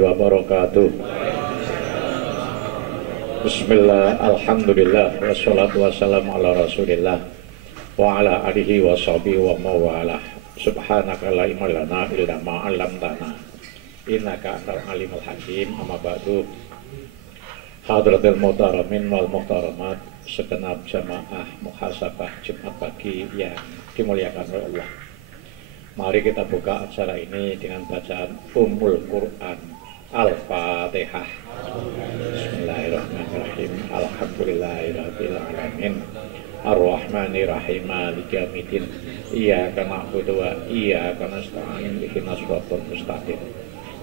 wabarakatuh. Bismillah, alhamdulillah, wassalatu wassalamu ala rasulillah wa ala alihi wa sahbihi wa mawalah. Subhanaka la ilma lana illa ma 'allamtana innaka antal alimul hakim. Amma ba'du. Hadratul muhtaramin wal muhtaramat, segenap jamaah muhasabah Jumat pagi yang dimuliakan oleh Allah. Mari kita buka acara ini dengan bacaan Ummul Quran Al-Fatihah. Bismillahirrahmanirrahim. Alhamdulillahirabbil alamin. Ar-Rahmanirrahim. Maliki yaumiddin. Iyyaka na'budu wa iyyaka nasta'in. Ihdinas shiratal mustaqim.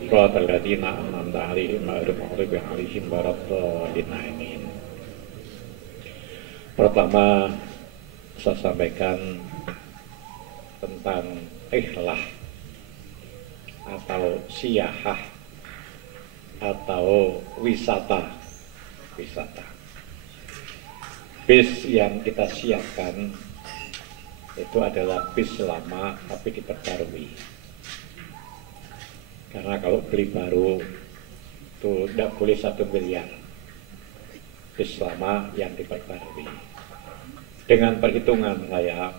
Shiratal ladzina an'amta 'alaihim ghairil maghdubi 'alaihim waladdallin. Amin. Pertama, saya sampaikan tentang ikhlas atau siyahah atau wisata. Bis yang kita siapkan itu adalah bis lama tapi diperbarui. Karena kalau beli baru itu tidak boleh 1 miliar. Bis lama yang diperbarui. Dengan perhitungan saya,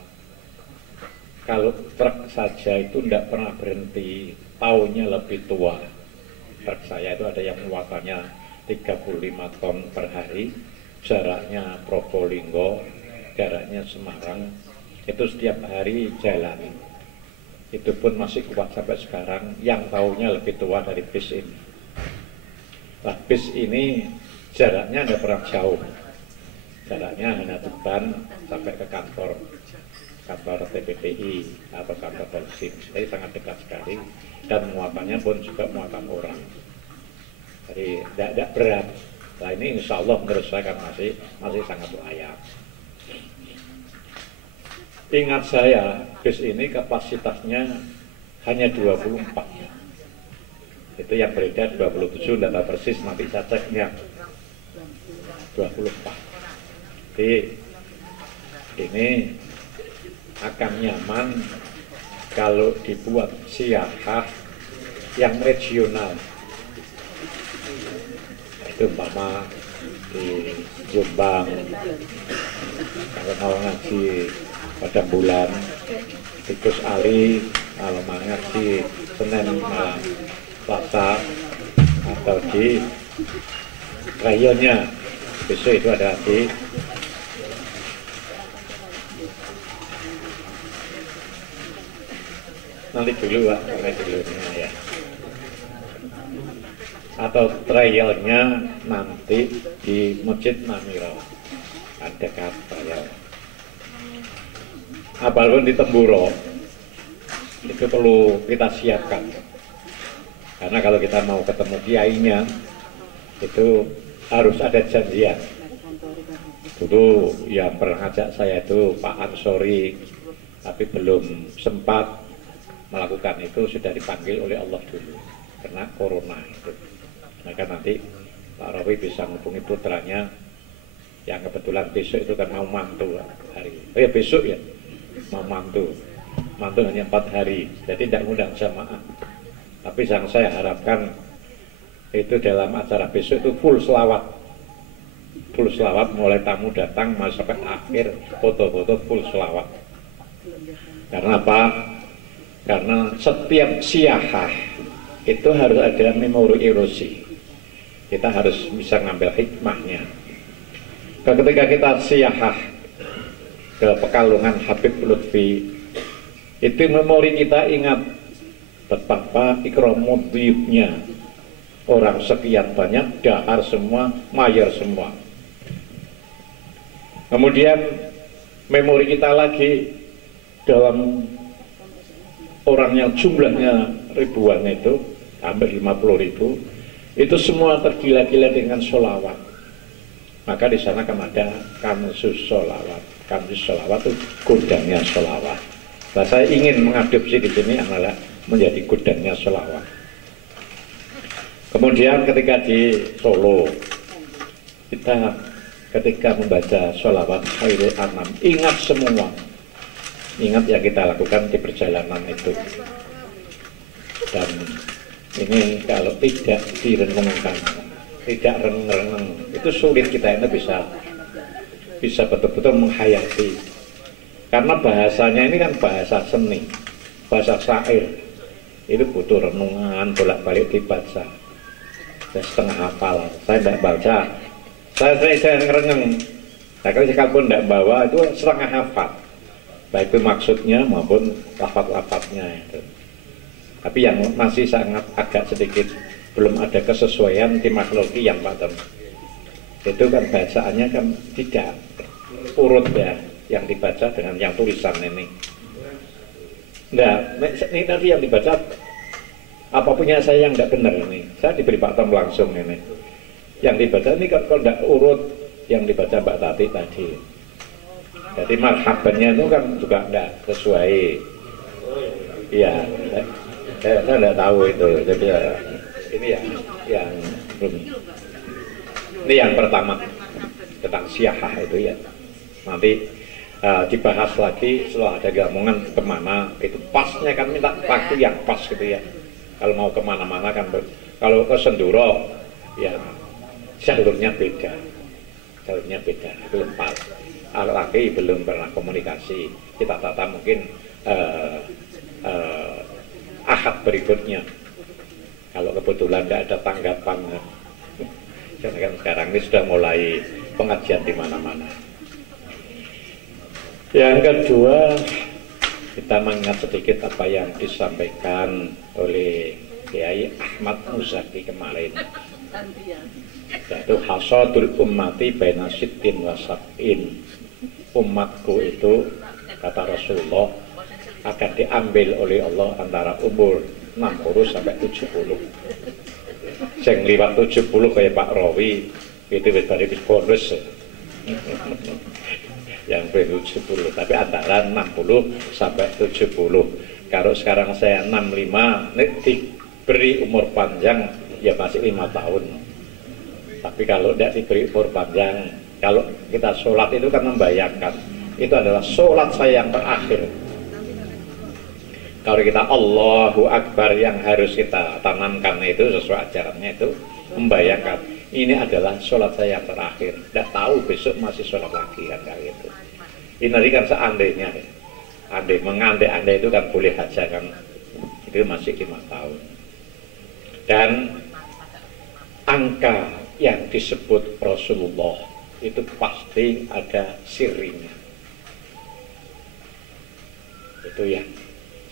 kalau truk saja itu tidak pernah berhenti, tahunnya lebih tua. Truk saya itu ada yang muatannya 35 ton per hari, jaraknya Probolinggo, jaraknya Semarang, itu setiap hari jalan. Itu pun masih kuat sampai sekarang, yang tahunnya lebih tua dari bis ini. Nah, bis ini jaraknya tidak pernah jauh, jaraknya hanya Tuban sampai ke kantor TPPI atau kantor polisi, jadi sangat dekat sekali, dan muatannya pun juga muatan orang, jadi tidak berat. Nah, ini insya Allah menurut saya kan masih sangat layak. Ingat saya, bis ini kapasitasnya hanya 24, itu yang beredar 27, tidak tahu persis, nanti saya ceknya 24. Jadi ini akan nyaman kalau dibuat siyahah yang regional. Itu umpama di Jombang, kalau mau ngaji pada bulan Tikus Ali, kalau mau ngaji Senin malam Selasa, atau di rayonnya besok itu ada di nanti dulu Pak, ya. Atau trialnya nanti di Masjid Namiro, ada dekat trial. Apalagi di Temburo, itu perlu kita siapkan. Karena kalau kita mau ketemu kiainya, itu harus ada janjian. Dulu yang pernah ngajak saya itu Pak Ansori, tapi belum sempat melakukan itu, sudah dipanggil oleh Allah dulu karena corona itu. Maka nanti Pak Rawi bisa menghubungi putranya yang kebetulan besok itu kan mau mantu hari. Oh ya besok ya mau mantu hanya 4 hari, jadi tidak ngundang jamaah. Tapi yang saya harapkan itu dalam acara besok itu full selawat mulai tamu datang sampai akhir, foto-foto full selawat. Karena apa? Karena setiap siyahah itu harus ada memori erosi. Kita harus bisa ngambil hikmahnya. Ketika kita siyahah ke Pekalongan Habib Lutfi, itu memori kita ingat betapa ikramudhiyufnya, orang sekian banyak, dahar semua, mayor semua. Kemudian memori kita lagi dalam orang yang jumlahnya ribuan itu, hampir 50.000, itu semua tergila-gila dengan sholawat. Maka di sana kan ada kanzus sholawat. Kanzus sholawat itu gudangnya sholawat. Nah, saya ingin mengadopsi di sini adalah menjadi gudangnya sholawat. Kemudian ketika di Solo, kita ketika membaca sholawat khairul anam, ingat semua. Ingat yang kita lakukan di perjalanan itu. Dan Ini kalau tidak direnungkan, tidak renung-renung, itu sulit kita ini bisa betul-betul menghayati. Karena bahasanya ini kan bahasa seni, bahasa syair. Itu butuh renungan, bolak-balik dibaca. Saya setengah hafal, saya tidak baca. Saya ngereneng. Nah, kalau sekalipun tidak bawa itu setengah hafal. Baik itu maksudnya maupun lafaz-lafaznya itu. Tapi yang masih sangat agak sedikit belum ada kesesuaian etimologi yang paten. Itu kan bacaannya kan tidak urut ya, yang dibaca dengan yang tulisan ini. Nah, ini tadi yang dibaca apa punya saya yang tidak benar ini. Saya diberi Pak Tom langsung ini. Yang dibaca ini kalau tidak urut yang dibaca Mbak Tati tadi. Jadi marhabannya itu kan juga tidak sesuai. Iya, saya tidak tahu itu. Jadi ini yang ini yang pertama tentang siyahah itu ya. Nanti dibahas lagi setelah ada gabungan kemana itu pasnya kan minta waktu yang pas gitu ya. Kalau mau kemana-mana kan kalau ke Senduro ya jalurnya beda, belum pas. Lagi belum pernah komunikasi, kita tata mungkin ahad berikutnya kalau kebetulan tidak ada tanggapan. Karena kan sekarang ini sudah mulai pengajian di mana-mana. Yang kedua, kita mengingat sedikit apa yang disampaikan oleh Kiai Ahmad Muzaki kemarin, yaitu hasadul ummati baina sittin wa sab'in. Umatku itu, kata Rasulullah, akan diambil oleh Allah antara umur 60 sampai 70. Yang liwat 70 kayak Pak Rawi itu dari bonus. Yang belum 70, tapi antara 60 sampai 70. Kalau sekarang saya 65, diberi umur panjang ya masih 5 tahun. Tapi kalau tidak diberi umur panjang, kalau kita sholat itu kan membayangkan itu adalah sholat saya yang terakhir. Kalau kita Allahu Akbar yang harus kita tanamkan itu sesuai ajarannya itu membayangkan ini adalah sholat saya yang terakhir. Tidak tahu besok masih sholat lagi kan kayak gitu. Ini kan seandainya, mengandai-andai itu kan boleh aja kan. Itu masih 5 tahun. Dan angka yang disebut Rasulullah itu pasti ada sirinya. Itu yang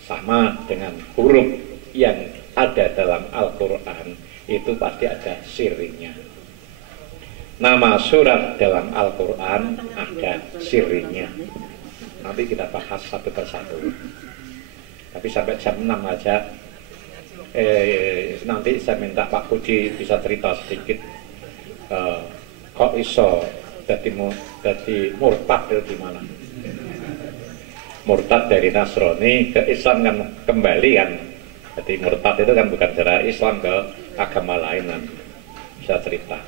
sama dengan huruf yang ada dalam Al-Quran, itu pasti ada sirinya. Nama surat dalam Al-Quran ada sirinya. Nanti kita bahas satu persatu. Tapi sampai jam 6 aja. Nanti saya minta Pak Budi bisa cerita sedikit. Kok iso jadi murtad itu gimana? Murtad dari Nasrani ke Islam kan kembali kan. Jadi murtad itu kan bukan cara Islam ke agama lain kan. Bisa cerita.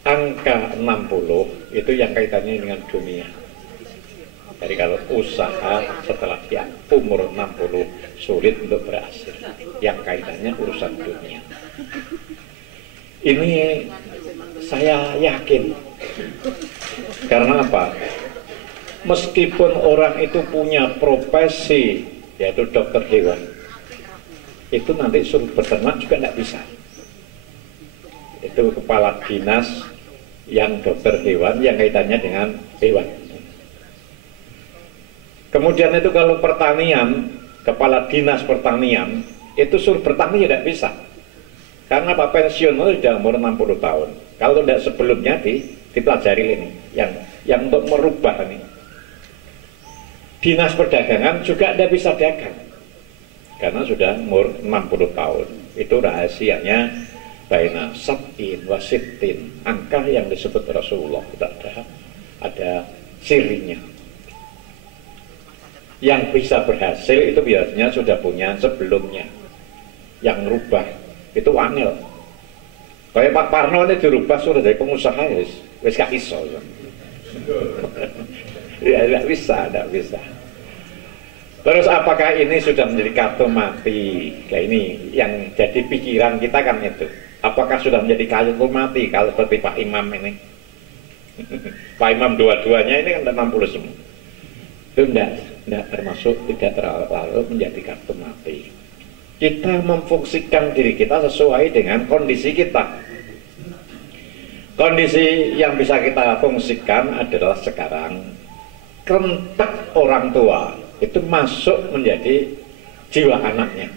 Angka 60 itu yang kaitannya dengan dunia. Jadi kalau usaha setelah dia umur 60 sulit untuk berhasil. Yang kaitannya urusan dunia. Ini saya yakin. Karena apa? Meskipun orang itu punya profesi yaitu dokter hewan, itu nanti suruh beternak juga tidak bisa. Itu kepala dinas yang dokter hewan yang kaitannya dengan hewan. Kemudian itu kalau pertanian, kepala dinas pertanian itu suruh bertani tidak bisa. Karena Pak pensiun itu sudah umur 60 tahun. Kalau tidak sebelumnya dipelajari ini yang untuk merubah ini. Dinas perdagangan juga tidak bisa dagang karena sudah umur 60 tahun. Itu rahasianya baina sab'in wa sittin. Angka yang disebut Rasulullah itu ada sirinya. Yang bisa berhasil itu biasanya sudah punya sebelumnya. Yang merubah itu wanil. Kayak Pak Parno ini dirubah sudah dari pengusaha ya wis gak iso ya. Ya tidak bisa. Terus apakah ini sudah menjadi kartu mati? Nah ini yang jadi pikiran kita kan itu. Apakah sudah menjadi kartu mati kalau seperti Pak Imam ini? Pak Imam dua-duanya ini kan 60 semua. Itu tidak termasuk, tidak terlalu menjadi kartu mati. Kita memfungsikan diri kita sesuai dengan kondisi kita. Kondisi yang bisa kita fungsikan adalah sekarang kerentak orang tua itu masuk menjadi jiwa anaknya.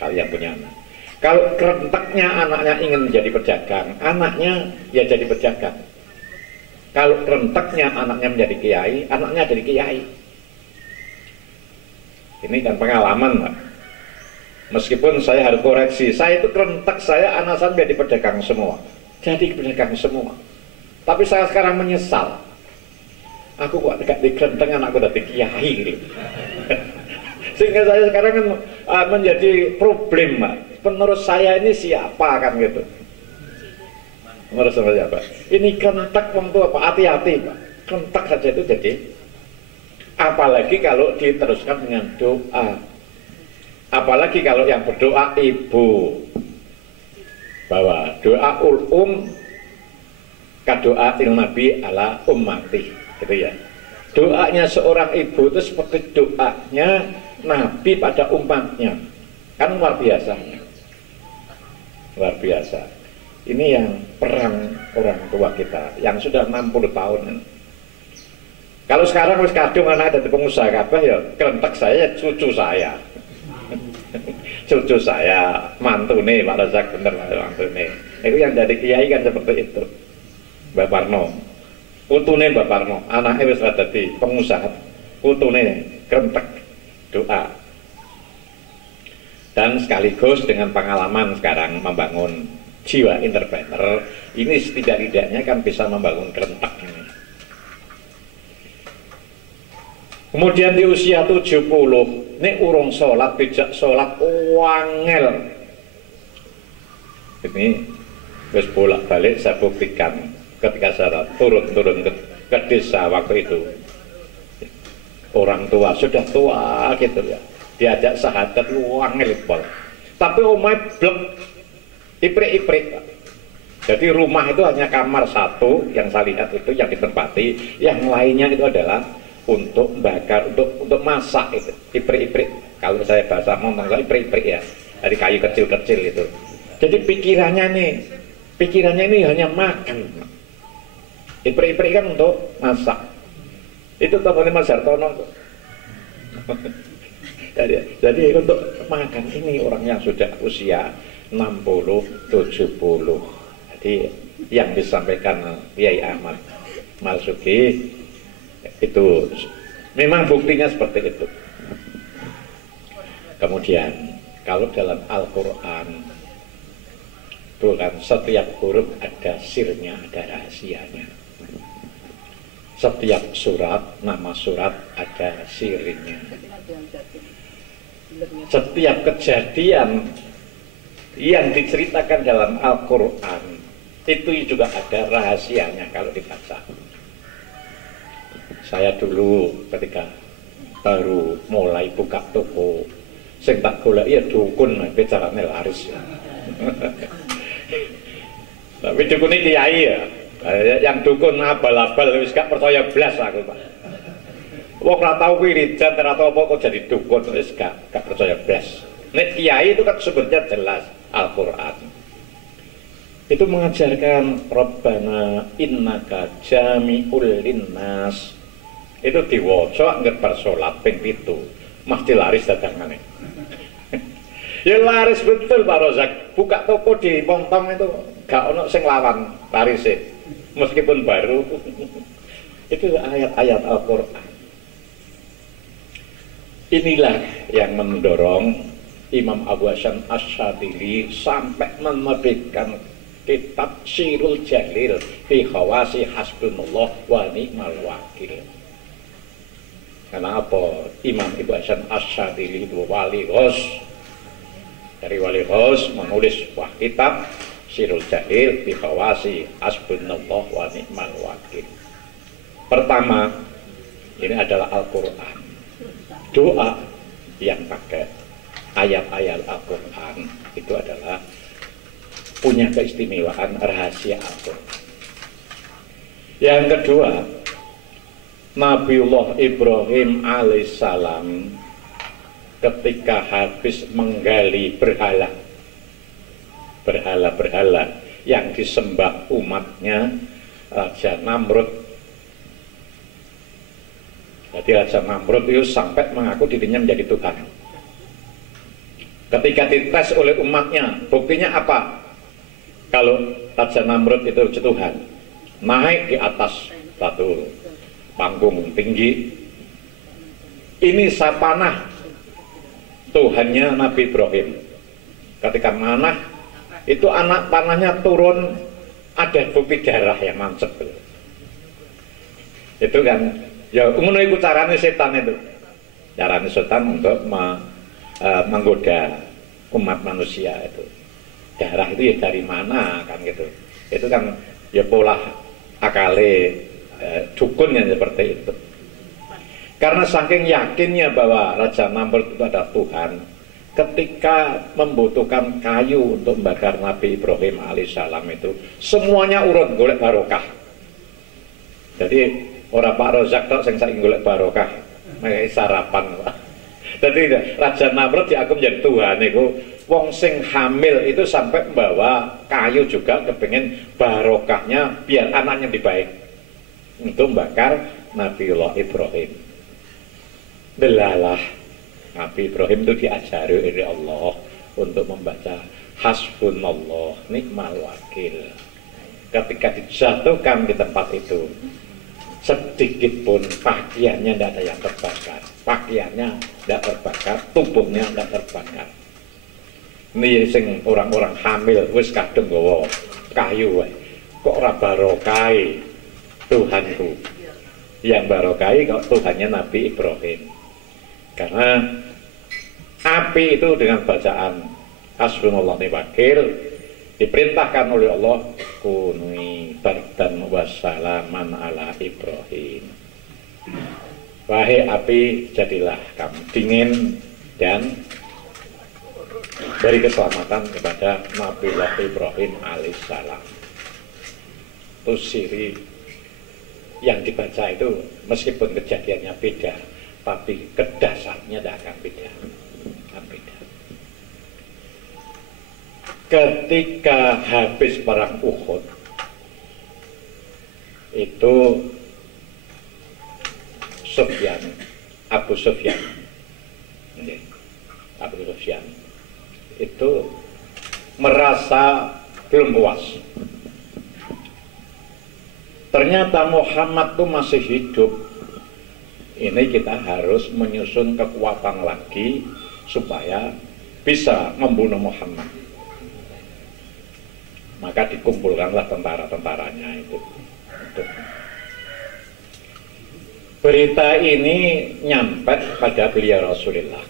Kalau yang punya anak, kalau kerentaknya anaknya ingin menjadi pedagang, anaknya ya jadi pedagang. Kalau kerentaknya anaknya menjadi kiai, anaknya jadi kiai. Ini kan pengalaman, Pak. Meskipun saya harus koreksi, saya itu kerentak, saya anak saya menjadi pedagang semua, jadi pedagang semua. Tapi saya sekarang menyesal. Aku kok gak dikerenteng anakku dari kiai gitu. Sehingga saya sekarang kan menjadi problem, Pak. Menurut saya ini siapa kan gitu. Menurut saya siapa? Ini kerentak waktu apa? Hati-hati, Pak. Kerentak saja itu jadi. Apalagi kalau diteruskan dengan doa. Apalagi kalau yang berdoa ibu. Bahwa doa kadoa Nabi ala ummati. Gitu ya. Doanya seorang ibu itu seperti doanya Nabi pada umatnya. Kan luar biasa. Luar biasa. Ini yang perang orang tua kita yang sudah 60 tahun. Kalau sekarang wis kadung anak dari pengusaha kabeh ya kerentek saya cucu saya. Cucu saya, mantune Pak Razak bener mantune. Itu yang dari kiai kan seperti itu. Mbak Parno. Putune Mbak Parno, anaknya wis dadi pengusaha, putune kerentek doa. Dan sekaligus dengan pengalaman sekarang membangun jiwa entrepreneur, ini setidak-tidaknya kan bisa membangun kerentak ini. Kemudian di usia 70, ini urung sholat, bijak sholat, wangel. Ini wis bolak-balik saya buktikan. Ketika saya turun ke desa waktu itu, orang tua sudah tua gitu ya, diajak sahadat wangel pol. Tapi omai blek iprik-iprik. Jadi rumah itu hanya kamar satu yang saya lihat itu yang ditempati, yang lainnya itu adalah untuk bakar, untuk masak itu iprik-iprik. Kalau saya bahasa ngomong iprik-iprik ya, dari kayu kecil-kecil itu. Jadi pikirannya ini hanya makan. Iprik-iprik kan untuk masak. Itu tokohnya Mas Hartono. jadi untuk makan ini orang yang sudah usia 60, 70. Jadi yang disampaikan Kiai Ahmad Marzuki itu memang buktinya seperti itu. Kemudian kalau dalam Al-Quran bukan setiap huruf ada sirnya, ada rahasianya. Setiap surat, nama surat ada sirnya. Setiap kejadian yang diceritakan dalam Al-Quran itu juga ada rahasianya kalau dibaca. Saya dulu ketika baru mulai buka toko, sing tak golek ya dukun, bicarane laris. Tapi dukun ini kiai ya. Yang dukun abal-abal wis gak percaya blas aku, Pak. Wong ora tau wiridan, ora tau apa kok jadi dukun wis gak percaya blas. Nek kiai itu kan sumbernya jelas Al-Qur'an. Itu mengajarkan Rabbana innaka jami'ul linnas. Itu diwaca anggere bar salat ping 7. Mesti laris dadangane. Ya laris betul Pak Rozak. Buka toko di Montong itu gak ono sing lawan larise. Meskipun baru. Itu ayat-ayat Al-Qur'an. Inilah yang mendorong Imam Abu Hasan Asy-Syadzili sampai menerbitkan kitab Sirul Jalil fi khawasi hasbunallah wa ni'mal wakil. Karena apa? Imam Abu Hasan Asy-Syadzili itu wali ghos. Dari wali ghos menulis sebuah kitab Sirul Jalil fi khawasi hasbunallah wa ni'mal wakil. Pertama, ini adalah Al-Qur'an. doa yang pakai ayat-ayat Al-Quran itu adalah punya keistimewaan rahasia Al-Quran. Yang kedua, Nabiullah Ibrahim alaihissalam ketika habis menggali berhala yang disembah umatnya Raja Namrud. Jadi Raja Namrud itu sampai mengaku dirinya menjadi Tuhan. Ketika dites oleh umatnya, buktinya apa? Kalau Raja Namrud itu Tuhan, naik di atas satu panggung tinggi, ini sapanah Tuhannya Nabi Ibrahim. Ketika manah, itu anak panahnya turun, ada bukti darah yang mancep. Itu kan, ya ngono iku carane setan itu. Carane setan untuk menggoda umat manusia itu. Darah itu ya dari mana kan gitu. Itu kan ya pola akale dukun yang seperti itu. Karena saking yakinnya bahwa Raja Namrud itu adalah Tuhan, ketika membutuhkan kayu untuk membakar Nabi Ibrahim alaihissalam itu semuanya urut golek barokah. Jadi orang Pak Rozak tok sing saiki golek barokah, sarapan. Jadi Raja Namrud diaku menjadi Tuhan itu, wong sing hamil itu sampai membawa kayu juga kepengen barokahnya biar anaknya lebih baik untuk membakar Nabiullah Ibrahim. Delalah Nabi Ibrahim itu diajari oleh Allah untuk membaca hasbunallah nikmal wakil. Ketika dijatuhkan di tempat itu, sedikit pun pakaiannya tidak ada yang terbakar, pakaiannya tidak terbakar, tubuhnya tidak terbakar. Ini sing orang-orang hamil wis kadung nggawa kayu kok ora barokai Tuhanku. Yang barokai kok Tuhannya Nabi Ibrahim. Karena api itu dengan bacaan hasbunallah ni'mal wakil diperintahkan oleh Allah, kuni bardan wassalaman ala Ibrahim. Wahai api, jadilah kamu dingin dan beri keselamatan kepada Nabiullah Ibrahim alaihissalam. Itu siri yang dibaca itu meskipun kejadiannya beda, tapi kedasarnya tidak akan beda. Ketika habis perang Uhud itu Abu Sufyan itu merasa belum puas. Ternyata Muhammad itu masih hidup. Ini kita harus menyusun kekuatan lagi supaya bisa membunuh Muhammad. Maka dikumpulkanlah tentara-tentaranya itu. Berita ini nyampe pada beliau Rasulullah.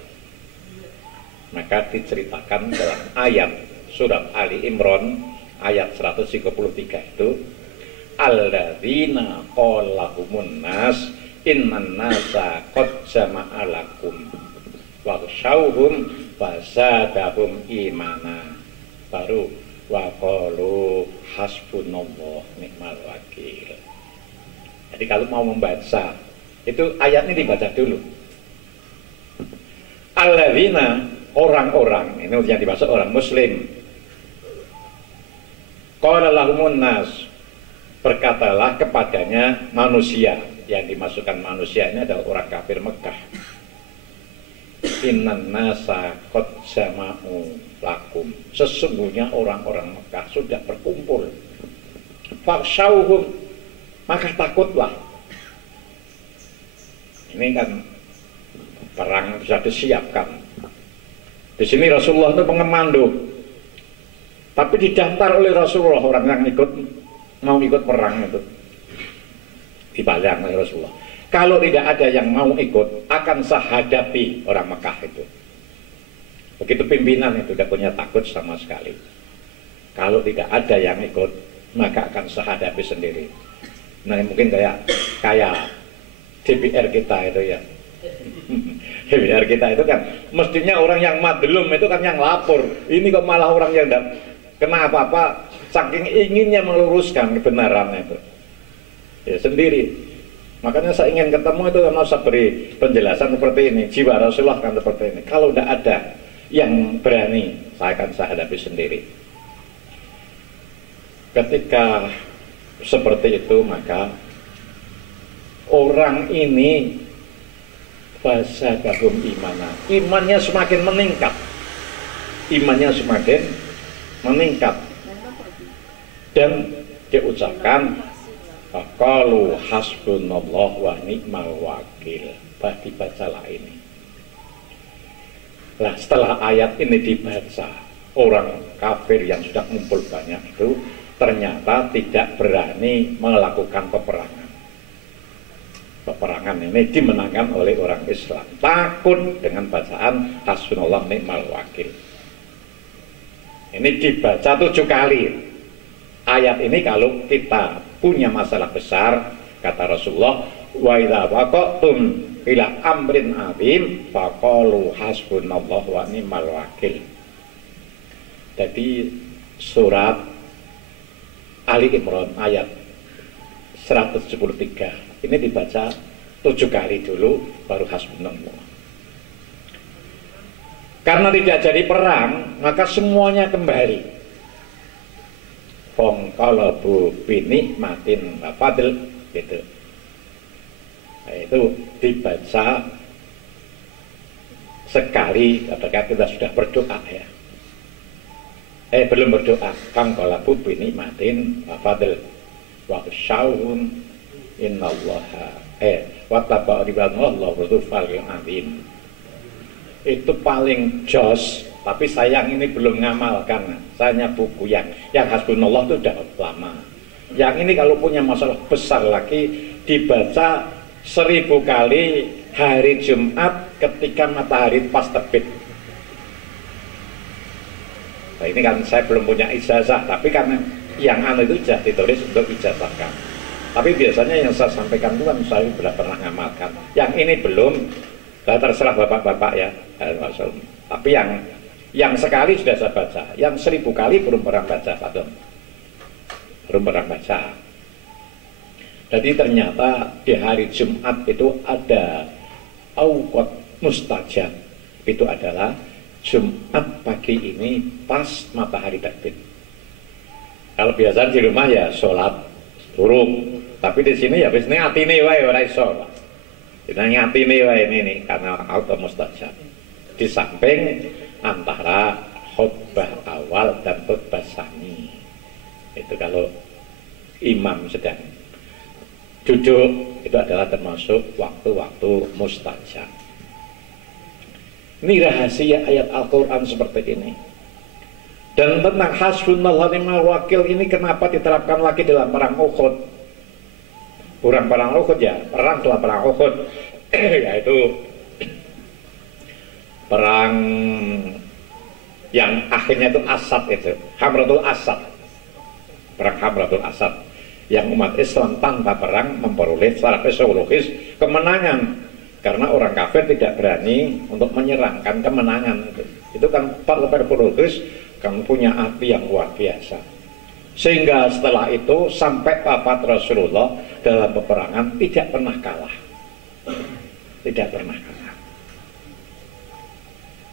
Maka diceritakan dalam ayat surat Ali Imran ayat 133 itu, alladzina qalahumun nas innan nasa qad jama'a lakum waghshawhum fasadahum imana. Baru wa qalu hasbunallah ni'mal wakil. Jadi kalau mau membaca itu ayat ini dibaca dulu. Alladzina, orang-orang, ini yang dimaksud orang muslim. Qala lahumun nas, berkatalah kepadanya manusia. Yang dimasukkan manusia ini adalah orang kafir Mekah. Innan nasa qad jama'u lakum, sesungguhnya orang-orang Mekah sudah berkumpul. Fakhshawhum, maka takutlah. Ini kan perang sudah disiapkan. Di sini Rasulullah itu pengemando, tapi didaftar oleh Rasulullah orang yang mau ikut perang itu, dipajang oleh Rasulullah. Kalau tidak ada yang mau ikut, akan saya hadapi orang Mekah itu. Begitu pimpinan itu tidak punya takut sama sekali. Kalau tidak ada yang ikut, maka akan saya hadapi sendiri. Nah mungkin kayak DPR kita itu ya. Biar kita itu kan mestinya orang yang madlum itu kan yang lapor. Ini kok malah orang yang kena apa-apa saking inginnya meluruskan kebenaran itu. Ya sendiri. Makanya saya ingin ketemu itu karena saya beri penjelasan seperti ini. Jiwa Rasulullah kan seperti ini. Kalau tidak ada yang berani, saya akan hadapi sendiri. Ketika seperti itu maka orang ini fasadakum imana, imannya semakin meningkat, imannya semakin meningkat, dan diucapkan qalu hasbunallah wa ni'mal wakil. Dibacalah ini. Nah, setelah ayat ini dibaca, orang kafir yang sudah ngumpul banyak itu ternyata tidak berani melakukan peperangan. Peperangan ini dimenangkan oleh orang Islam. Takut dengan bacaan hasbunallah ni'mal wakil. Ini dibaca 7 kali. Ayat ini kalau kita punya masalah besar, kata Rasulullah, wa idza waqatum ila amrin adzim faqalu hasbunallah wa ni'mal wakil. Jadi surat Ali Imran ayat 173 ini dibaca 7 kali dulu baru hasbunallah. Karena tidak jadi perang, maka semuanya kembali. Fongkalabu binikmatin fadl gitu. Nah, itu dibaca sekali ketika kita sudah berdoa ya. Belum berdoa. Fongkalabu binikmatin fadl wa syauhun innallaha wa tabarikallahu dzufal azim. Itu paling jos. Tapi sayang ini belum ngamalkan. Saya buku yang hasbunallah itu sudah lama. Yang ini kalau punya masalah besar lagi dibaca 1000 kali hari Jumat ketika matahari pas terbit. Nah, ini kan saya belum punya ijazah, tapi karena yang itu sudah ditulis untuk ijazahkan. Tapi biasanya yang saya sampaikan itu kan saya sudah pernah ngamalkan. Yang ini belum. Terserah bapak-bapak ya. Tapi yang sekali sudah saya baca, yang 1000 kali belum pernah baca, belum pernah baca. Jadi ternyata di hari Jumat itu ada awqat mustajab. Itu adalah Jumat pagi ini pas matahari terbit. Kalau biasa di rumah ya sholat turun, tapi di sini ya biasanya atine wae ora iso. Ini atine wae ini karena auto mustajab. Di samping antara khutbah awal dan khutbah tsani. Itu kalau imam sedang duduk itu adalah termasuk waktu-waktu mustajab. Ini rahasia ayat Al-Quran seperti ini. Dan tentang hasbunallah ni'mal wakil ini kenapa diterapkan lagi dalam perang Uhud? Perang Uhud ya, perang setelah perang Uhud yaitu perang yang akhirnya itu Asad itu, Hamratul Asad. Perang Hamratul Asad yang umat Islam tanpa perang memperoleh secara psikologis kemenangan karena orang kafir tidak berani untuk menyerangkan kemenangan itu kan psikologis kan punya api yang luar biasa. Sehingga setelah itu sampai wafat Rasulullah dalam peperangan tidak pernah kalah. Tidak pernah kalah.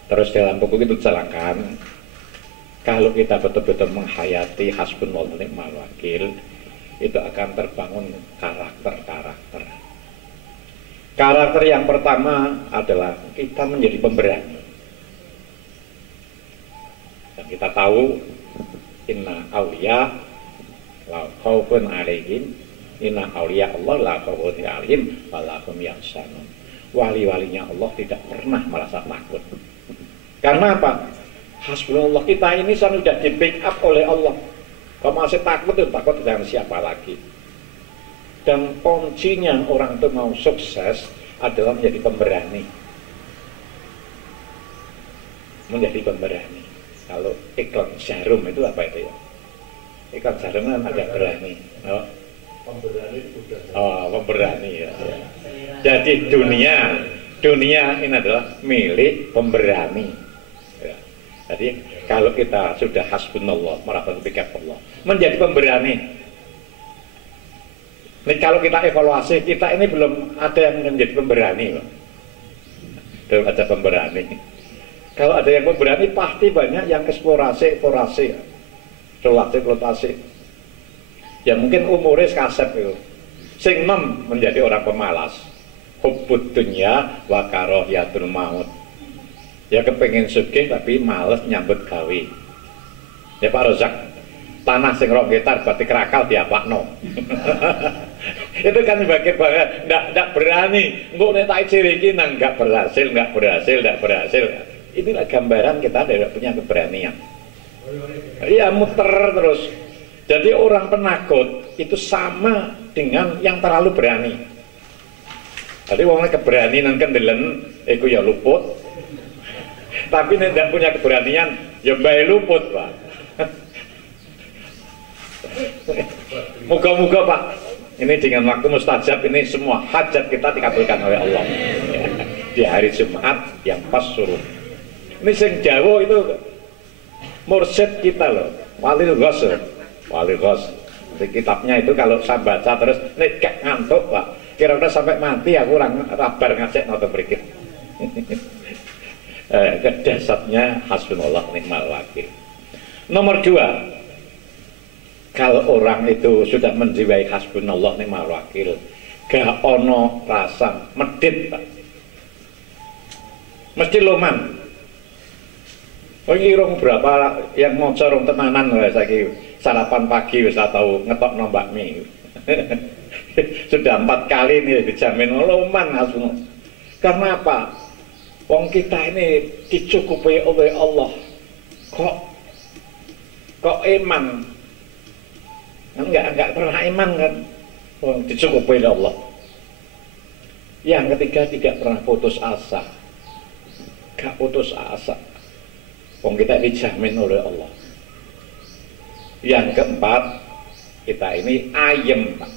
Terus dalam buku itu jelaskan kalau kita betul-betul menghayati hasbunallah wa ni'mal wakil itu akan terbangun karakter-karakter. Karakter yang pertama adalah kita menjadi pemberani. Dan kita tahu inna awliya la khaufun alaihim inna awliya Allah la khaufun alaihim wa la hum yahzanun. Wali-walinya Allah tidak pernah merasa takut. Karena apa? Hasbunallah kita ini sudah di pick up oleh Allah. Kalau masih takut dengan siapa lagi? Dan kuncinya orang itu mau sukses adalah menjadi pemberani. Menjadi pemberani. Kalau iklan jarum itu apa itu ya? Iklan jarum kan agak berani. Oh. Pemberani udah. Oh, pemberani ya. Jadi dunia ini adalah milik pemberani. Ya. Jadi kalau kita sudah hasbunallah, merasa Allah, menjadi pemberani. Ini kalau kita evaluasi, kita ini belum ada yang menjadi pemberani, Pak. Belum ada pemberani. Kalau ada yang pemberani, pasti banyak yang eksplorasi, relasi. Ya mungkin umurnya sekasep itu. Sing nom menjadi orang pemalas. Hubbud dunya wa karahiyatul maut. Ya kepengen sugih tapi males nyambut gawe. Ya Pak Rozak, tanah sing rong hektar berarti kerakal diapakno. Itu kan sebagai banget, ndak berani. Engko nek tak ciri iki nang enggak berhasil. Inilah gambaran kita tidak punya keberanian. Iya, muter terus. Jadi orang penakut itu sama dengan yang terlalu berani. Jadi orang keberanian kendelen, itu ya luput. Tapi tidak punya keberanian, ya baik luput, Pak. Moga-moga, Pak, ini dengan waktu mustajab ini semua hajat kita dikabulkan oleh Allah. Ya, di hari Jumat yang pas suruh. Ini sing Jawa itu mursyid kita loh, Walil Ghos. Di kitabnya itu kalau saya baca terus nek kayak ngantuk, Pak, kira-kira sampai mati aku kurang rabar ngecek nonton berikut. Dasarnya hasbunallah ni'mal wakil. Nomor 2, kalau orang itu sudah menjiwai hasbunallah ni'mal wakil, gak ono rasa medit, Pak, mesti loman. Ini rong berapa yang mau corong tenanan saya sarapan pagi wis tahu ngetok nombak mie. Sudah 4 kali ini dijamin loman asmo. Karena apa? Wong kita ini dicukupi oleh Allah. Kok iman? Enggak pernah iman kan? Wong dicukupi oleh Allah. Yang ketiga, tidak pernah putus asa. Gak putus asa. Wong kita dijamin oleh Allah. Yang keempat, kita ini ayem, Pak,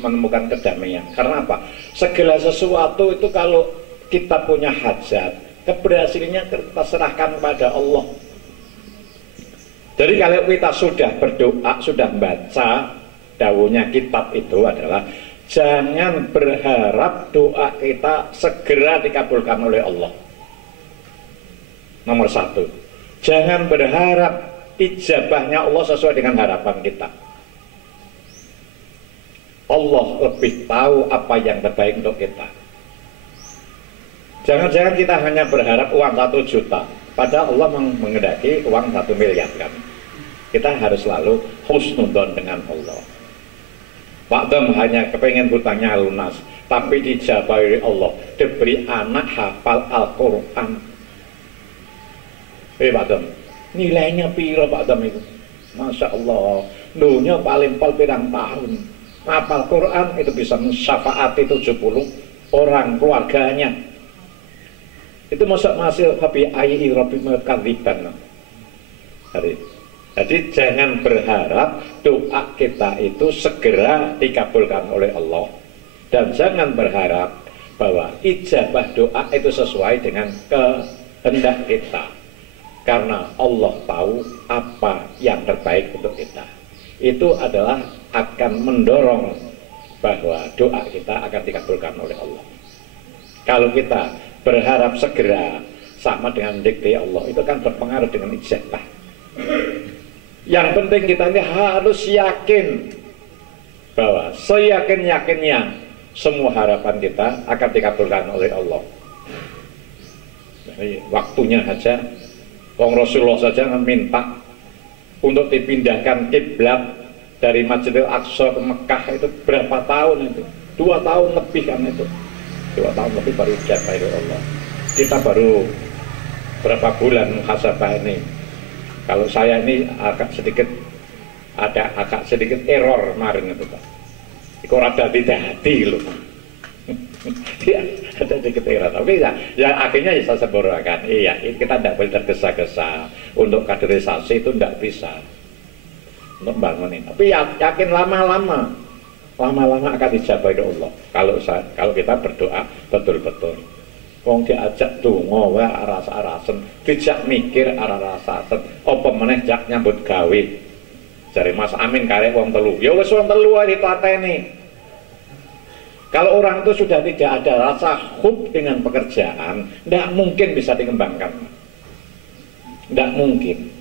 menemukan kedamaian. Karena apa? Segala sesuatu itu kalau kita punya hajat, keberhasilannya kita serahkan pada Allah. Jadi kalau kita sudah berdoa, sudah baca dawuhnya kitab itu adalah jangan berharap doa kita segera dikabulkan oleh Allah. Nomor 1. Jangan berharap ijabahnya Allah sesuai dengan harapan kita. Allah lebih tahu apa yang terbaik untuk kita. Jangan-jangan kita hanya berharap uang 1 juta, padahal Allah menghendaki uang 1 miliar kan. Kita harus selalu husnudon dengan Allah. Pak Dom hanya kepengen hutangnya lunas, tapi dijabahi Allah, diberi anak hafal Al-Quran. Pak Dom, nilainya piro Pak Dom itu? Masya Allah, dunia paling pirang tahun. Hafal Quran itu bisa mensyafaati 70 orang keluarganya. Itu masuk Fabi ayyi rabbi kadziban. Jadi jangan berharap doa kita itu segera dikabulkan oleh Allah, dan jangan berharap bahwa ijabah doa itu sesuai dengan kehendak kita. Karena Allah tahu apa yang terbaik untuk kita. Itu adalah akan mendorong bahwa doa kita akan dikabulkan oleh Allah. Kalau kita berharap segera sama dengan dikte Allah, itu kan berpengaruh dengan ijabah. Yang penting kita ini harus yakin bahwa seyakin-yakinnya semua harapan kita akan dikabulkan oleh Allah. Jadi waktunya saja. Wong Rasulullah saja meminta untuk dipindahkan kiblat dari Masjidil Aqsa ke Mekah itu berapa tahun itu? 2 tahun lebih kan itu. 2 tahun lebih baru dijabah oleh Allah. Kita baru berapa bulan muhasabah ini. Kalau saya ini agak sedikit error kemarin itu, Pak. Kok rada tidak hati loh. Ya, ada sedikit error. Tapi ya akhirnya ya saya sempurnakan. Iya, kita tidak boleh tergesa-gesa. Untuk kaderisasi itu tidak bisa. Untuk bangunin. Tapi yakin lama-lama akan dijabahi oleh Allah. Kalau kita berdoa betul-betul. Wong diajak donga wae aras-arasen, dijak mikir aras-arasen, apa meneh jak nyambut gawe. Jare Mas Amin karek wong telu. Ya wis wong telu ae dipateni. Kalau orang itu sudah tidak ada rasa hub dengan pekerjaan, tidak mungkin bisa dikembangkan. Tidak mungkin.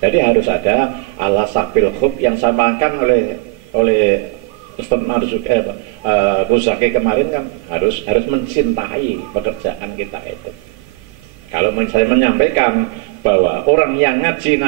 Jadi harus ada ala sabil hub yang samakan oleh Ustaz Rusaki kemarin kan harus mencintai pekerjaan kita itu. Kalau saya menyampaikan bahwa orang yang ngaji